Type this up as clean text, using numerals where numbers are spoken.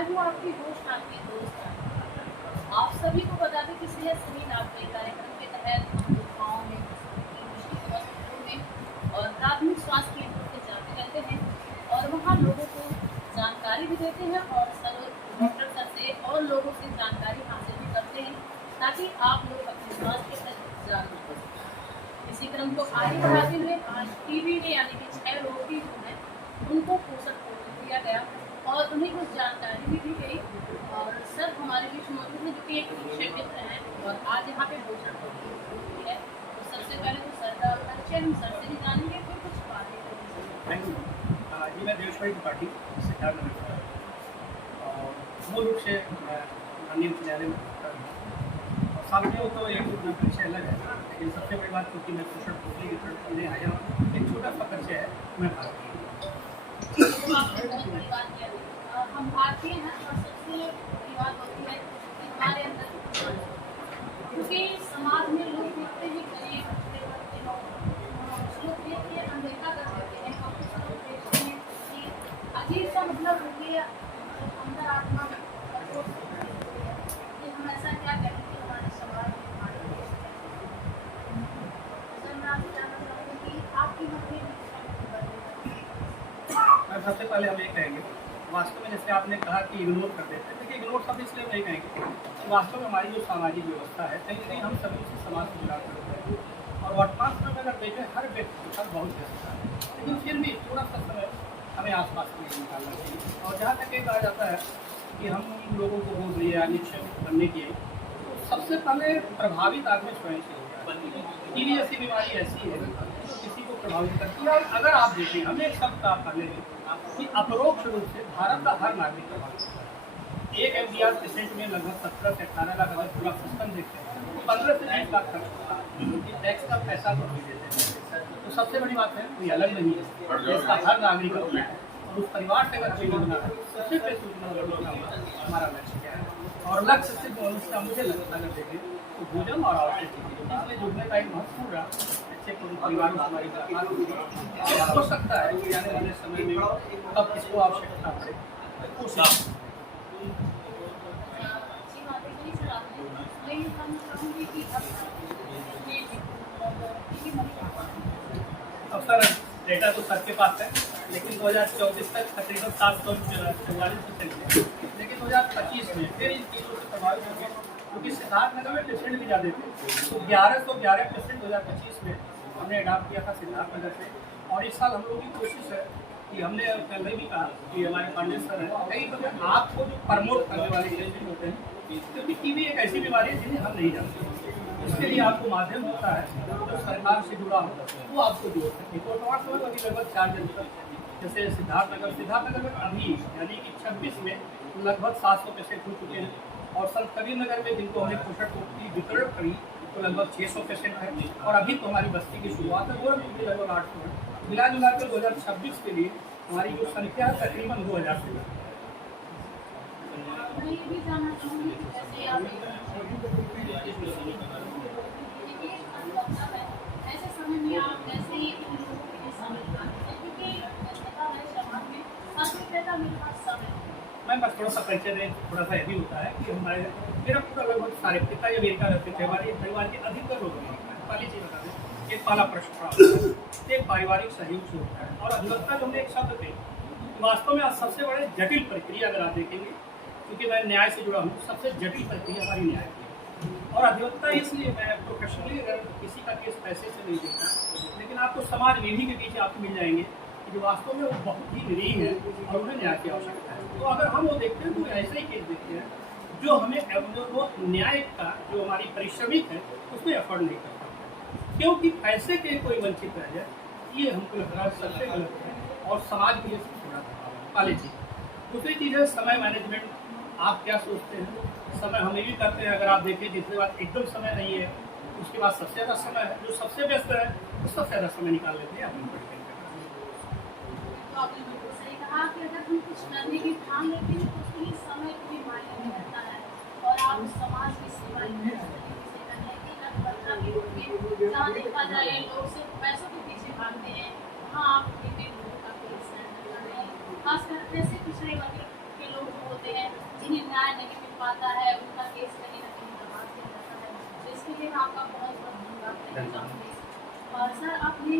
चाहे वो आपकी दोस्त आपकी दोस्त है। आप सभी को बता दें कि सेहत सही लाभदायी कार्यक्रम के तहत हम लोग गाँव में, हॉस्पिटलों में और प्राथमिक स्वास्थ्य केंद्रों पे जाते रहते हैं और वहाँ लोगों को जानकारी भी देते हैं और डॉक्टर सर से और लोगों से जानकारी हासिल भी करते हैं ताकि आप लोग अपने स्वास्थ्य के प्रति जागरूक हो सकें। इसी क्रम को आगे बढ़ाते हुए आज टीबी ने यानी कि 6 रोगी जो हैं उनको पोषण भोजन दिया गया और उन्हें कुछ जानकारी भी दी गई। और सर हमारे बीच मौजूद है जो कि एक शिक्षक हैं और आज यहाँ पे पोषण भोजन है। तो सबसे पहले तो सर का परिचय हम सर से ही जानेंगे, फिर कुछ बातें थैंक यू जी। मैं देवेश्वरी त्रिपाठी सिद्धार्थ नगर और मूल रूप से माननीय उच्च न्यायालय में और सामने हो तो एक परिचय अलग है, लेकिन सबसे बड़ी बात क्योंकि मैं पोषण पोषण की तरफ चलने आया हूँ, एक छोटा सा परिचय है, मैं भारतीय हम भारतीय हैं और सबसे बड़ी बात होती है कि हमारे अंदर क्योंकि समाज में लोग देखते हैं गरीब बढ़ते लोग देख के अनदेखा कर देते हैं और कुछ लोग देखते हैं कि अजीब सा मतलब होती है अंदर आत्मा में कि हम ऐसा क्या करें कि हमारे समाज में हमारे देश में। सर मैं आपसे जानना चाहूँगी कि आपकी नौकरी में सबसे पहले हम ये कहेंगे वास्तव में जैसे आपने कहा कि इग्नोर कर देते हैं, देखिए इग्नोर शब्द इसलिए नहीं कहेंगे, वास्तव में हमारी जो सामाजिक व्यवस्था है कहीं कहीं हम सभी उसी समाज से जुड़ा करते हैं और वर्तमान समय में अगर देखें हर व्यक्ति के साथ बहुत व्यस्त है, लेकिन फिर भी थोड़ा सा समय हमें आसपास के लिए निकालना चाहिए। और जहाँ तक ये कहा जाता है कि हम लोगों को बोल दिए या निश्चय करने के तो सबसे पहले प्रभावित आदमी स्वयं से हो गया। टीबी जैसी बीमारी ऐसी है जो किसी को प्रभावित करती है और अगर आप देखें हमें एक शब्द आप पहले कि अपरोक्ष रूप से भारत का हर नागरिक प्रभावित होता है। एक MDR पेशेंट में लगभग 17 से 18 लाख अगर पूरा सिस्टम देखते हैं तो 15 से 20 लाख खर्च होता है, क्योंकि टैक्स का पैसा तो नहीं देते हैं। तो सबसे बड़ी बात है कोई अलग नहीं है, इसका हर नागरिक अपना है और उस परिवार से अगर कोई बना है सबसे पहले सूचना हमारा लक्ष्य क्या है और लक्ष्य से उसका मुझे लगता है अगर देखें तो भोजन और आवश्यक इसलिए जुड़ने का एक महत्वपूर्ण रहा परिवार में हमारी हो सकता है कि आने वाले समय में तब किसको आवश्यकता पड़े। अब सर डेटा तो सर के पास है, लेकिन 2024 तक तकरीबन 744%, लेकिन 2025 में फिर इन चीज़ों से प्रभावित हो गए क्योंकि सिद्धार्थनगर में पेशेंट भी ज़्यादा थे तो 1111% 2025 में हमने अडॉप्ट किया था सिद्धार्थनगर से। और इस साल हम लोगों की कोशिश है कि हमने पहले भी कहा कि हमारे पांडे सर हैं कई बार आपको जो प्रमोट करने वाले पेशेंट होते हैं क्योंकि टीबी एक ऐसी बीमारी है जिन्हें हम नहीं जानते, इसके लिए आपको माध्यम होता है जो सरकार से जुड़ा हो वो आपको जोड़ सकते हैं। तो वर्तमान समय अभी लगभग 4 दिन तक जैसे सिद्धार्थनगर में अभी यानी कि 26 में लगभग 700 पेशेंट हो चुके हैं और संत कबीर नगर में जिनको हमने पोषण की वितरण करी तो लगभग 600 पेशेंट है और अभी तो हमारी बस्ती की शुरुआत है गोरखपुर की लगभग 800 है। मिला जुला कर 2026 के लिए हमारी जो संख्या है तकरीबन 2000 से मैं ये भी जानना चाहूँगी कि जैसे आप ऐसे समय में आप कैसे लोगों के लिए समय निकालते हैं क्योंकि समाज में सबसे पहला मेरे पास समय मैं बस थोड़ा सा परिचय दें, थोड़ा सा यही होता है कि हमारे मेरा पूरा लगभग सारे पिता अमेरिका रहते थे, हमारे परिवार के अधिकतर लोग पहली चीज़ बता दें एक पहला प्रश्न एक पारिवारिक सहयोग से होता है और अधिवक्ता जो हमने एक शब्द थे वास्तव में आज सबसे बड़े जटिल प्रक्रिया अगर आप देखेंगे क्योंकि मैं न्याय से जुड़ा हूँ, सबसे जटिल प्रक्रिया हमारी न्याय की और अधिवक्ता इसलिए मैं प्रोफेशनली अगर किसी का केस पैसे से नहीं देखता, लेकिन आपको समाज विधि के पीछे आपको मिल जाएंगे जो वास्तव में वो बहुत ही निरीह है और उन्हें न्याय की आवश्यकता है। तो अगर हम वो देखते हैं तो ऐसे ही केस देखते हैं जो हमें वो न्याय का जो हमारी परिश्रमिक है उसमें एफर्ट नहीं कर पाता क्योंकि पैसे के कोई वंचित रह जाए, ये हमको लग रहा है सबसे गलत है और समाज के लिए थोड़ा पहली चीज़। दूसरी चीज़ है समय मैनेजमेंट। आप क्या सोचते हैं? समय हम भी करते हैं, अगर आप देखिए जिसके बाद एकदम समय नहीं है उसके बाद सबसे ज़्यादा समय है, जो सबसे व्यस्त है वो सबसे ज़्यादा समय निकाल लेते हैं अपनी पढ़ तो आपने बिल्कुल सही कहा कि अगर हम कुछ करने की ठान लेते हैं तो उसके लिए समय की भी मायने में रहता है और आप समाज की सेवा करने की तत्परता भी होती है। जहाँ देखा जाए लोग सिर्फ पैसों के पीछे भागते हैं, वहाँ आप लोगों का कोई खासकर ऐसे पिछड़े वर्ग के लोग होते हैं न्याय नहीं मिल पाता है, उनका केस कहीं न कहीं दबा दिया जाता है। तो इसके लिए मैं आपका बहुत-बहुत धन्यवाद करना चाहूँगी। और सर आपने